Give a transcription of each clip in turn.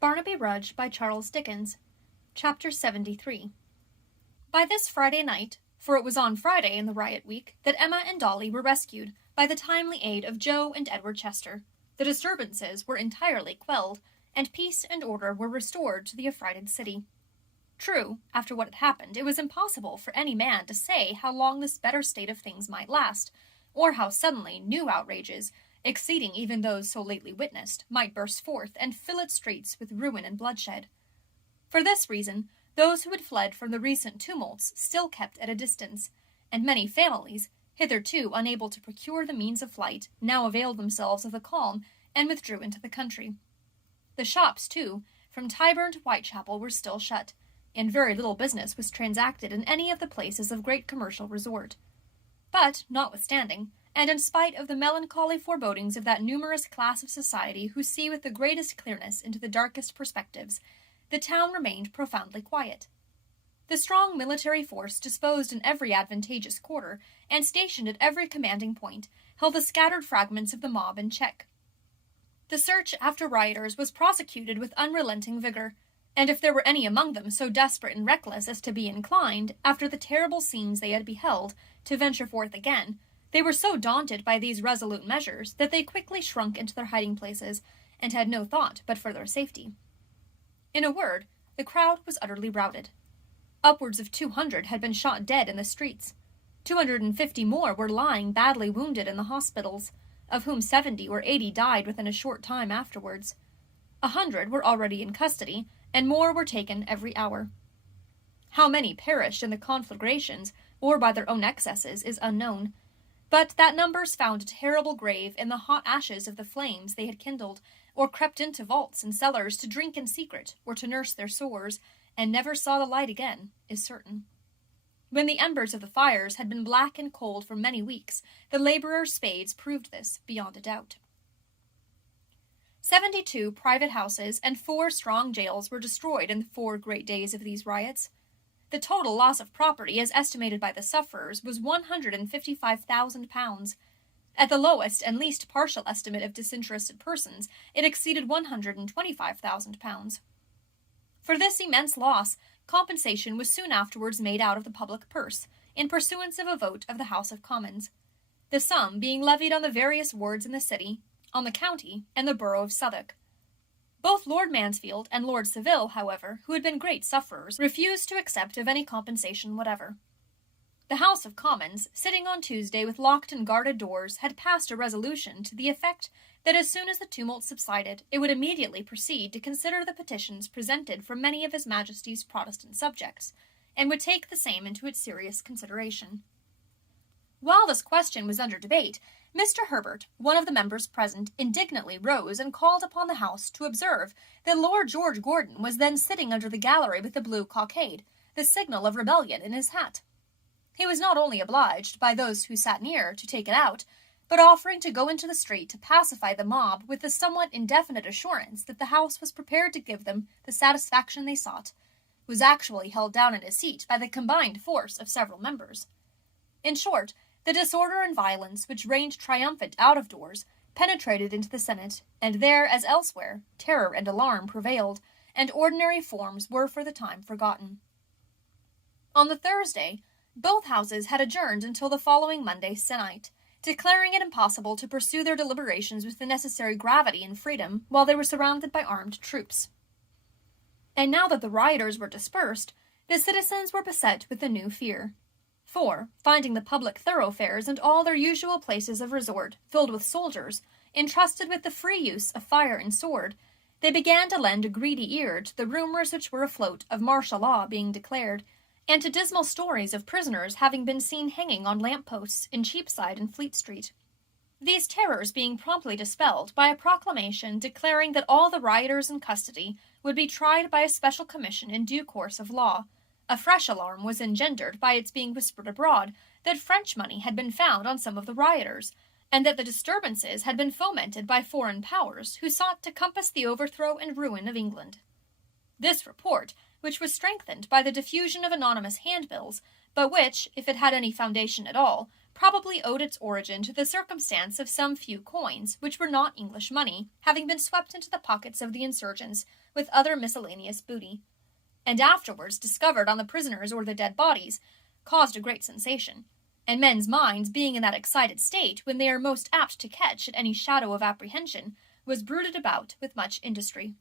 Barnaby Rudge by Charles Dickens. Chapter 73. By this Friday night, for it was on Friday in the riot week that Emma and Dolly were rescued by the timely aid of Joe and Edward Chester, the disturbances were entirely quelled, and peace and order were restored to the affrighted city. True, after what had happened, it was impossible for any man to say how long this better state of things might last, or how suddenly new outrages, exceeding even those so lately witnessed, might burst forth and fill its streets with ruin and bloodshed. For this reason, those who had fled from the recent tumults still kept at a distance, and many families, hitherto unable to procure the means of flight, now availed themselves of the calm and withdrew into the country. The shops, too, from Tyburn to Whitechapel were still shut, and very little business was transacted in any of the places of great commercial resort. But, notwithstanding, and in spite of the melancholy forebodings of that numerous class of society who see with the greatest clearness into the darkest perspectives, the town remained profoundly quiet. The strong military force disposed in every advantageous quarter, and stationed at every commanding point, held the scattered fragments of the mob in check. The search after rioters was prosecuted with unrelenting vigor, and if there were any among them so desperate and reckless as to be inclined, after the terrible scenes they had beheld, to venture forth again, they were so daunted by these resolute measures that they quickly shrunk into their hiding-places, and had no thought but for their safety. In a word, the crowd was utterly routed. Upwards of 200 had been shot dead in the streets. 250 more were lying badly wounded in the hospitals, of whom 70 or 80 died within a short time afterwards. 100 were already in custody, and more were taken every hour. How many perished in the conflagrations, or by their own excesses, is unknown, but that numbers found a terrible grave in the hot ashes of the flames they had kindled, or crept into vaults and cellars to drink in secret, or to nurse their sores, and never saw the light again, is certain. When the embers of the fires had been black and cold for many weeks, the labourers' spades proved this beyond a doubt. 72 private houses and 4 strong jails were destroyed in the 4 great days of these riots. The total loss of property, as estimated by the sufferers, was £155,000. At the lowest and least partial estimate of disinterested persons, it exceeded £125,000. For this immense loss, compensation was soon afterwards made out of the public purse, in pursuance of a vote of the House of Commons, the sum being levied on the various wards in the city, on the county, and the borough of Southwark. Both Lord Mansfield and Lord Saville, however, who had been great sufferers, refused to accept of any compensation whatever. The House of Commons, sitting on Tuesday with locked and guarded doors, had passed a resolution to the effect that as soon as the tumult subsided, it would immediately proceed to consider the petitions presented from many of His Majesty's Protestant subjects, and would take the same into its serious consideration. While this question was under debate, Mr. Herbert, one of the members present, indignantly rose and called upon the House to observe that Lord George Gordon was then sitting under the gallery with the blue cockade, the signal of rebellion, in his hat. He was not only obliged, by those who sat near, to take it out, but offering to go into the street to pacify the mob with the somewhat indefinite assurance that the House was prepared to give them the satisfaction they sought, was actually held down in his seat by the combined force of several members. In short, the disorder and violence which reigned triumphant out of doors penetrated into the Senate, and there, as elsewhere, terror and alarm prevailed, and ordinary forms were for the time forgotten. On the Thursday, both houses had adjourned until the following Monday se'nnight, declaring it impossible to pursue their deliberations with the necessary gravity and freedom while they were surrounded by armed troops. And now that the rioters were dispersed, the citizens were beset with a new fear. For, finding the public thoroughfares and all their usual places of resort filled with soldiers, entrusted with the free use of fire and sword, they began to lend a greedy ear to the rumours which were afloat of martial law being declared, and to dismal stories of prisoners having been seen hanging on lamp-posts in Cheapside and Fleet Street. These terrors being promptly dispelled by a proclamation declaring that all the rioters in custody would be tried by a special commission in due course of law, a fresh alarm was engendered by its being whispered abroad that French money had been found on some of the rioters, and that the disturbances had been fomented by foreign powers who sought to compass the overthrow and ruin of England. This report, which was strengthened by the diffusion of anonymous handbills, but which, if it had any foundation at all, probably owed its origin to the circumstance of some few coins, which were not English money, having been swept into the pockets of the insurgents with other miscellaneous booty, and afterwards discovered on the prisoners or the dead bodies, caused a great sensation, and men's minds being in that excited state when they are most apt to catch at any shadow of apprehension, was brooded about with much industry.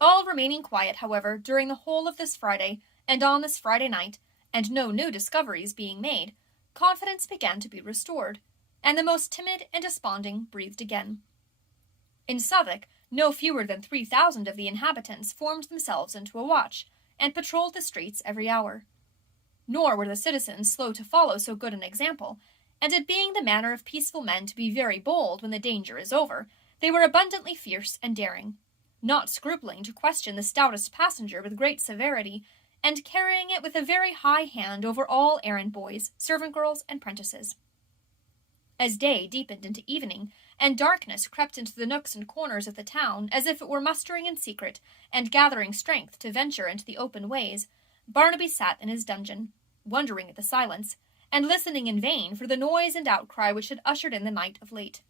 All remaining quiet, however, during the whole of this Friday, and on this Friday night, and no new discoveries being made, confidence began to be restored, and the most timid and desponding breathed again. In Southwark, no fewer than 3,000 of the inhabitants formed themselves into a watch, and patrolled the streets every hour. Nor were the citizens slow to follow so good an example, and it being the manner of peaceful men to be very bold when the danger is over, they were abundantly fierce and daring, not scrupling to question the stoutest passenger with great severity, and carrying it with a very high hand over all errand boys, servant girls, and prentices. As day deepened into evening, and darkness crept into the nooks and corners of the town, as if it were mustering in secret, and gathering strength to venture into the open ways, Barnaby sat in his dungeon, wondering at the silence, and listening in vain for the noise and outcry which had ushered in the night of late.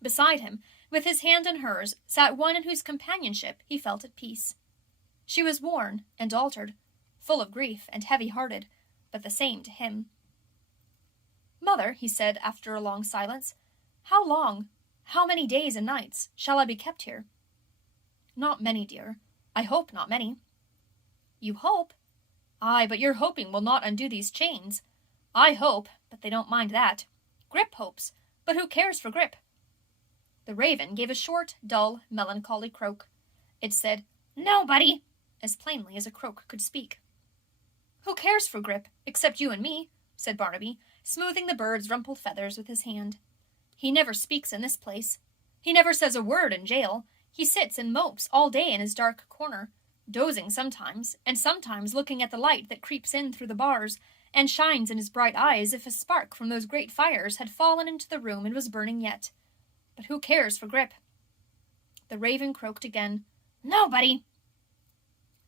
Beside him, with his hand in hers, sat one in whose companionship he felt at peace. She was worn and altered, full of grief and heavy-hearted, but the same to him. "Mother," he said after a long silence, "how long, how many days and nights, shall I be kept here?" "Not many, dear. I hope not many." "You hope? Ay, but your hoping will not undo these chains. I hope, but they don't mind that. Grip hopes, but who cares for Grip?" The raven gave a short, dull, melancholy croak. It said, "Nobody," as plainly as a croak could speak. "Who cares for Grip, except you and me?" said Barnaby, smoothing the bird's rumpled feathers with his hand. "He never speaks in this place. He never says a word in jail. He sits and mopes all day in his dark corner, dozing sometimes, and sometimes looking at the light that creeps in through the bars, and shines in his bright eyes as if a spark from those great fires had fallen into the room and was burning yet. But who cares for Grip?" The raven croaked again, "Nobody."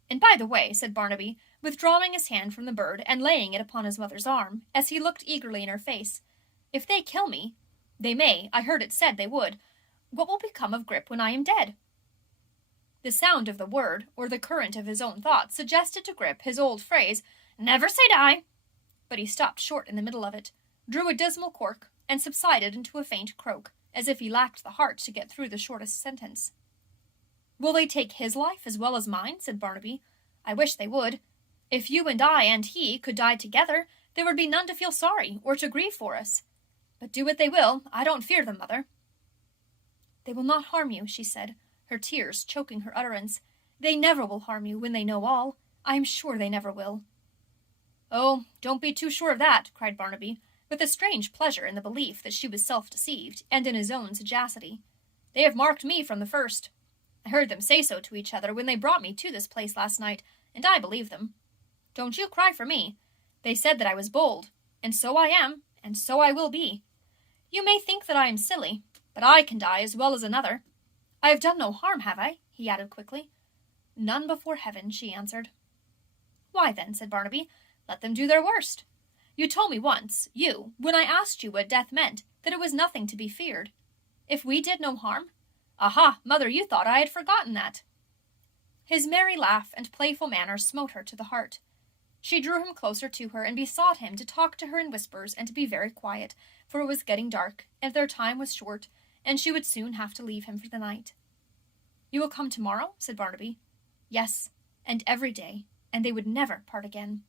"And by the way," said Barnaby, withdrawing his hand from the bird and laying it upon his mother's arm, as he looked eagerly in her face, "if they kill me, they may, I heard it said they would, what will become of Grip when I am dead?" The sound of the word, or the current of his own thoughts, suggested to Grip his old phrase, "Never say die," but he stopped short in the middle of it, drew a dismal cork, and subsided into a faint croak, as if he lacked the heart to get through the shortest sentence. "Will they take his life as well as mine?" said Barnaby. "I wish they would. If you and I and he could die together, there would be none to feel sorry or to grieve for us. But do what they will, I don't fear them, mother." "They will not harm you," she said, her tears choking her utterance. "They never will harm you when they know all. I am sure they never will." "Oh, don't be too sure of that," cried Barnaby, with a strange pleasure in the belief that she was self-deceived, and in his own sagacity. "They have marked me from the first. I heard them say so to each other when they brought me to this place last night, and I believe them. Don't you cry for me. They said that I was bold, and so I am, and so I will be. You may think that I am silly, but I can die as well as another. I have done no harm, have I?" he added quickly. "None before heaven," she answered. "Why then," said Barnaby, "let them do their worst. You told me once, when I asked you what death meant, that it was nothing to be feared. If we did no harm? Aha, mother, you thought I had forgotten that." His merry laugh and playful manner smote her to the heart. She drew him closer to her and besought him to talk to her in whispers and to be very quiet, for it was getting dark, and their time was short, and she would soon have to leave him for the night. "You will come tomorrow?" said Barnaby. "Yes, and every day, and they would never part again."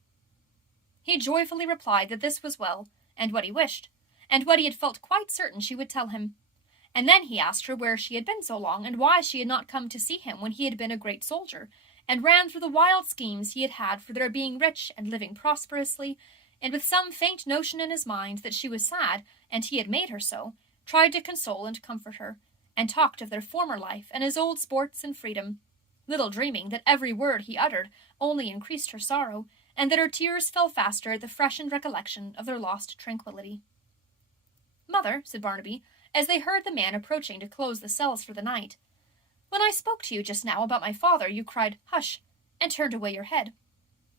He joyfully replied that this was well, and what he wished, and what he had felt quite certain she would tell him. And then he asked her where she had been so long, and why she had not come to see him when he had been a great soldier, and ran through the wild schemes he had had for their being rich and living prosperously, and with some faint notion in his mind that she was sad, and he had made her so, tried to console and comfort her, and talked of their former life and his old sports and freedom, little dreaming that every word he uttered only increased her sorrow, and that her tears fell faster at the freshened recollection of their lost tranquillity. "Mother," said Barnaby, as they heard the man approaching to close the cells for the night, "when I spoke to you just now about my father, you cried, 'Hush,' and turned away your head.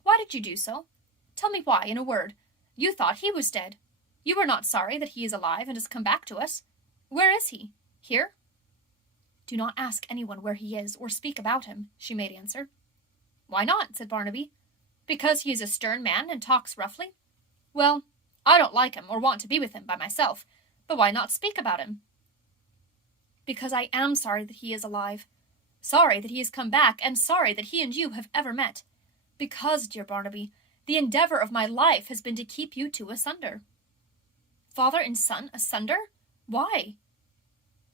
Why did you do so? Tell me why, in a word. You thought he was dead. You are not sorry that he is alive and has come back to us. Where is he? Here?" Do not ask anyone where he is, or speak about him, she made answer. Why not? Said Barnaby. Because he is a stern man and talks roughly? Well, I don't like him or want to be with him by myself, but why not speak about him? Because I am sorry that he is alive, sorry that he has come back, and sorry that he and you have ever met. Because, dear Barnaby, the endeavour of my life has been to keep you two asunder. Father and son asunder? Why?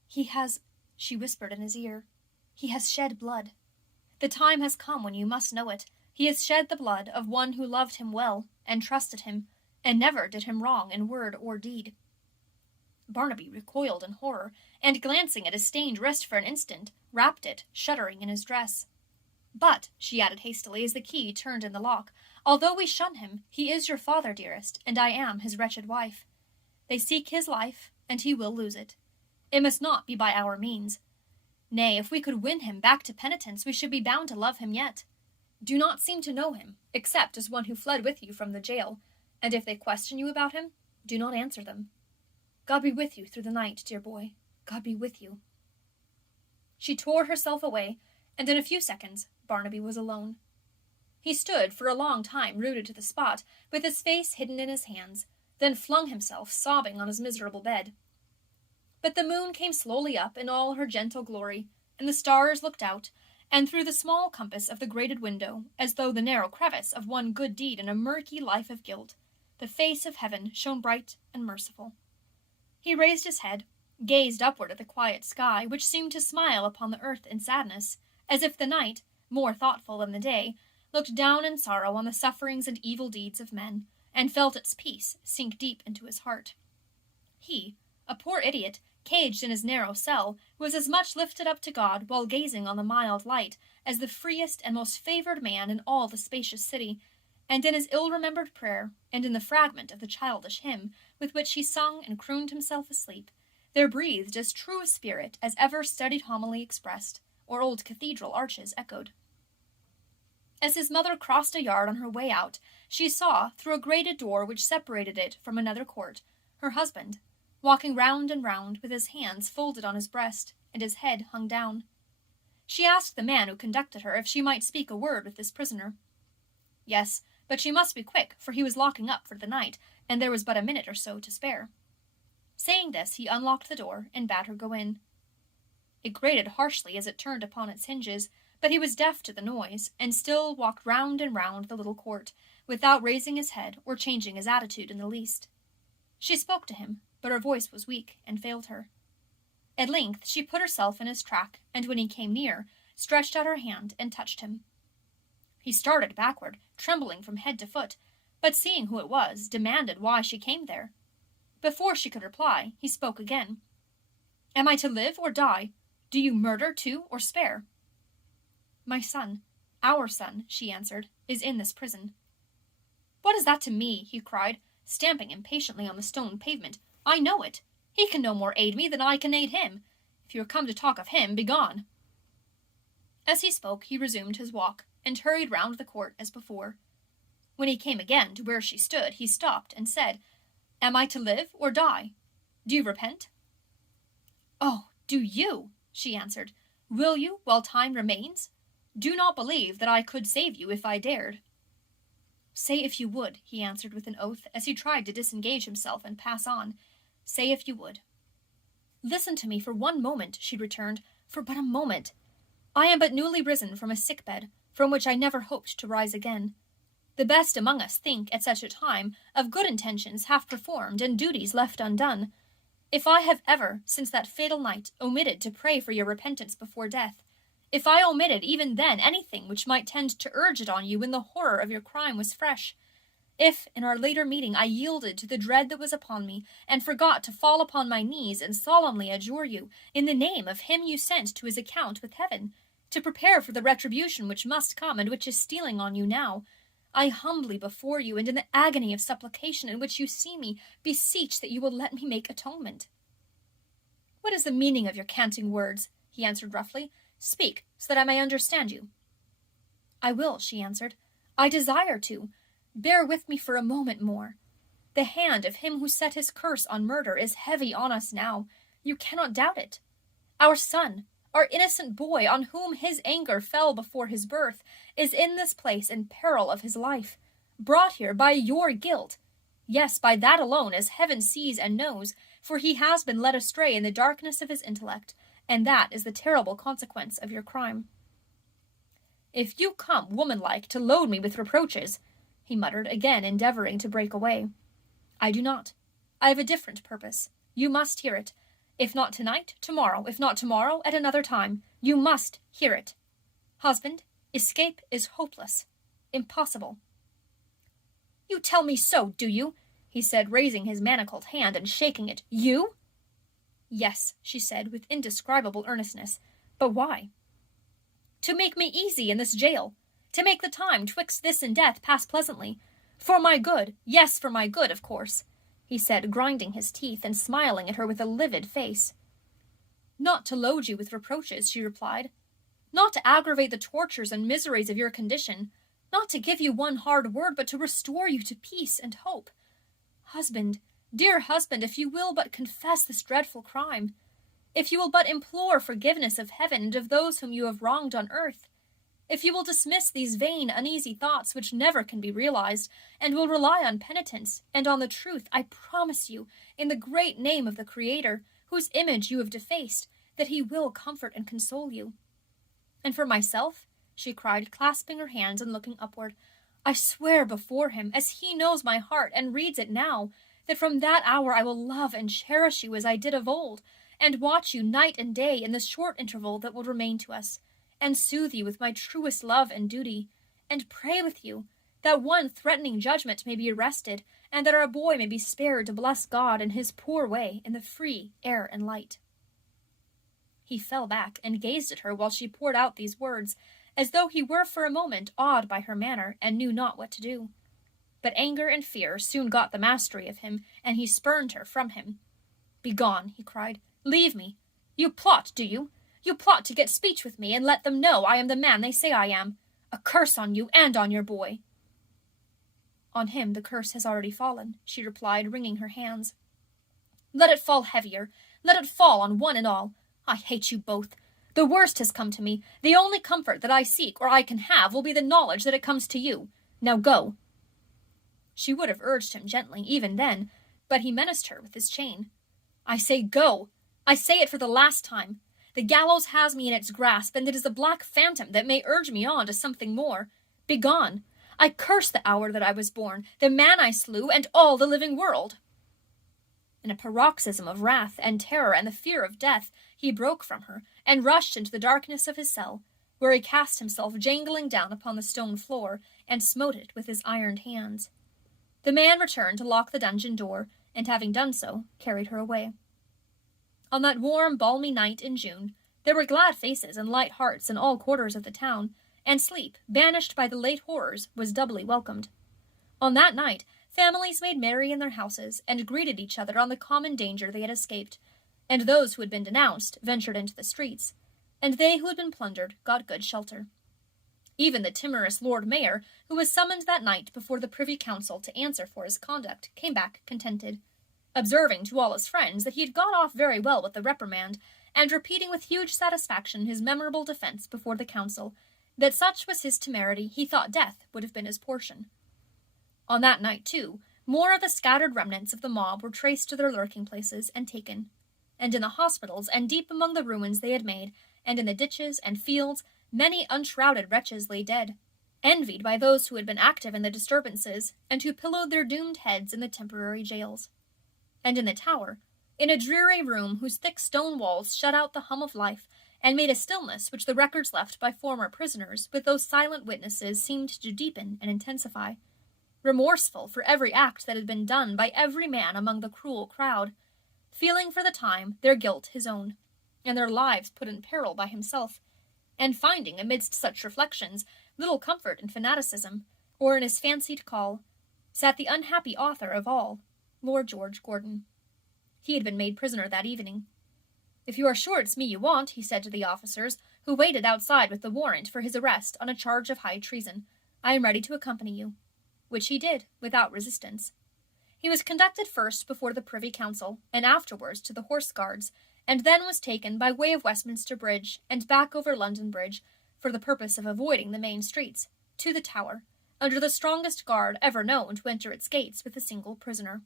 He has, she whispered in his ear, he has shed blood. The time has come when you must know it. He has shed the blood of one who loved him well, and trusted him, and never did him wrong in word or deed. Barnaby recoiled in horror, and glancing at his stained wrist for an instant, wrapped it, shuddering, in his dress. But, she added hastily as the key turned in the lock, although we shun him, he is your father, dearest, and I am his wretched wife. They seek his life, and he will lose it. It must not be by our means. Nay, if we could win him back to penitence, we should be bound to love him yet. Do not seem to know him, except as one who fled with you from the jail, and if they question you about him, do not answer them. God be with you through the night, dear boy. God be with you. She tore herself away, and in a few seconds Barnaby was alone. He stood for a long time rooted to the spot, with his face hidden in his hands, then flung himself sobbing on his miserable bed. But the moon came slowly up in all her gentle glory, and the stars looked out, and through the small compass of the grated window, as though the narrow crevice of one good deed in a murky life of guilt, the face of heaven shone bright and merciful. He raised his head, gazed upward at the quiet sky, which seemed to smile upon the earth in sadness, as if the night, more thoughtful than the day, looked down in sorrow on the sufferings and evil deeds of men, and felt its peace sink deep into his heart. He, a poor idiot, caged in his narrow cell, was as much lifted up to God while gazing on the mild light as the freest and most favoured man in all the spacious city, and in his ill-remembered prayer, and in the fragment of the childish hymn with which he sung and crooned himself asleep, there breathed as true a spirit as ever studied homily expressed, or old cathedral arches echoed. As his mother crossed a yard on her way out, she saw, through a grated door which separated it from another court, her husband, walking round and round with his hands folded on his breast and his head hung down. She asked the man who conducted her if she might speak a word with this prisoner. Yes, but she must be quick, for he was locking up for the night, and there was but a minute or so to spare. Saying this, he unlocked the door and bade her go in. It grated harshly as it turned upon its hinges, but he was deaf to the noise, and still walked round and round the little court, without raising his head or changing his attitude in the least. She spoke to him, but her voice was weak and failed her. At length she put herself in his track, and when he came near, stretched out her hand and touched him. He started backward, trembling from head to foot, but seeing who it was, demanded why she came there. Before she could reply, he spoke again. Am I to live or die? Do you murder too, or spare? My son, our son, she answered, is in this prison. What is that to me? He cried, stamping impatiently on the stone pavement. I know it. He can no more aid me than I can aid him. If you are come to talk of him, begone. As he spoke, he resumed his walk, and hurried round the court as before. When he came again to where she stood, he stopped and said, Am I to live or die? Do you repent? Oh, do you? She answered. Will you, while time remains? Do not believe that I could save you if I dared. Say if you would, he answered with an oath, as he tried to disengage himself and pass on. Say if you would. Listen to me for one moment, she returned, for but a moment. I am but newly risen from a sick-bed, from which I never hoped to rise again. The best among us think, at such a time, of good intentions half performed and duties left undone. If I have ever, since that fatal night, omitted to pray for your repentance before death, if I omitted even then anything which might tend to urge it on you when the horror of your crime was fresh, if, in our later meeting, I yielded to the dread that was upon me, and forgot to fall upon my knees and solemnly adjure you, in the name of him you sent to his account with heaven, to prepare for the retribution which must come and which is stealing on you now, I humbly before you, and in the agony of supplication in which you see me, beseech that you will let me make atonement. What is the meaning of your canting words? He answered roughly. Speak, so that I may understand you. I will, she answered. I desire to. Bear with me for a moment more. The hand of him who set his curse on murder is heavy on us now. You cannot doubt it. Our son, our innocent boy, on whom his anger fell before his birth, is in this place in peril of his life, brought here by your guilt. Yes, by that alone, as heaven sees and knows, for he has been led astray in the darkness of his intellect, and that is the terrible consequence of your crime. If you come, woman-like, to load me with reproaches, he muttered, again endeavoring to break away. I do not. I have a different purpose. You must hear it. If not tonight, tomorrow. If not tomorrow, at another time. You must hear it. Husband, escape is hopeless. Impossible. You tell me so, do you? He said, raising his manacled hand and shaking it. You? Yes, she said, with indescribable earnestness. But why? To make me easy in this jail. To make the time twixt this and death pass pleasantly. For my good. Yes, for my good, of course, he said, grinding his teeth and smiling at her with a livid face. Not to load you with reproaches, she replied. Not to aggravate the tortures and miseries of your condition. Not to give you one hard word, but to restore you to peace and hope. Husband, dear husband, if you will but confess this dreadful crime, if you will but implore forgiveness of heaven and of those whom you have wronged on earth, if you will dismiss these vain, uneasy thoughts which never can be realized, and will rely on penitence and on the truth, I promise you, in the great name of the Creator, whose image you have defaced, that he will comfort and console you. And for myself, she cried, clasping her hands and looking upward, I swear before him, as he knows my heart and reads it now, that from that hour I will love and cherish you as I did of old, and watch you night and day in the short interval that will remain to us, and soothe you with my truest love and duty, and pray with you that one threatening judgment may be arrested, and that our boy may be spared to bless God in his poor way in the free air and light. He fell back and gazed at her while she poured out these words, as though he were for a moment awed by her manner and knew not what to do. But anger and fear soon got the mastery of him, and he spurned her from him. Begone, he cried. Leave me. You plot, do you? You plot to get speech with me, and let them know I am the man they say I am. A curse on you and on your boy. On him the curse has already fallen, she replied, wringing her hands. Let it fall heavier. Let it fall on one and all. I hate you both. The worst has come to me. The only comfort that I seek or I can have will be the knowledge that it comes to you. Now go. She would have urged him gently, even then, but he menaced her with his chain. I say go. I say it for the last time. The gallows has me in its grasp, and it is a black phantom that may urge me on to something more. Begone. I curse the hour that I was born, the man I slew, and all the living world. In a paroxysm of wrath and terror and the fear of death, he broke from her, and rushed into the darkness of his cell, where he cast himself jangling down upon the stone floor, and smote it with his ironed hands. The man returned to lock the dungeon door, and having done so, carried her away. On that warm, balmy night in June, there were glad faces and light hearts in all quarters of the town, and sleep, banished by the late horrors, was doubly welcomed. On that night, families made merry in their houses, and greeted each other on the common danger they had escaped, and those who had been denounced ventured into the streets, and they who had been plundered got good shelter. Even the timorous Lord Mayor, who was summoned that night before the Privy Council to answer for his conduct, came back contented, observing to all his friends that he had got off very well with the reprimand, and repeating with huge satisfaction his memorable defence before the council, that such was his temerity he thought death would have been his portion. On that night, too, more of the scattered remnants of the mob were traced to their lurking places and taken, and in the hospitals and deep among the ruins they had made, and in the ditches and fields, many unshrouded wretches lay dead, envied by those who had been active in the disturbances, and who pillowed their doomed heads in the temporary jails. And in the tower, in a dreary room whose thick stone walls shut out the hum of life, and made a stillness which the records left by former prisoners with those silent witnesses seemed to deepen and intensify, remorseful for every act that had been done by every man among the cruel crowd, feeling for the time their guilt his own, and their lives put in peril by himself, and finding amidst such reflections little comfort in fanaticism, or in his fancied call, sat the unhappy author of all, Lord George Gordon. He had been made prisoner that evening. "If you are sure it's me you want," he said to the officers, who waited outside with the warrant for his arrest on a charge of high treason, "I am ready to accompany you," which he did, without resistance. He was conducted first before the Privy Council, and afterwards to the Horse Guards, and then was taken by way of Westminster Bridge and back over London Bridge, for the purpose of avoiding the main streets, to the Tower, under the strongest guard ever known to enter its gates with a single prisoner.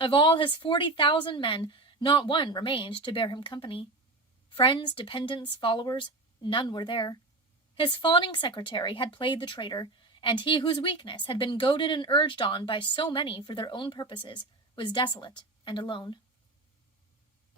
Of all his 40,000 men, not one remained to bear him company. Friends, dependents, followers, none were there. His fawning secretary had played the traitor, and he whose weakness had been goaded and urged on by so many for their own purposes was desolate and alone.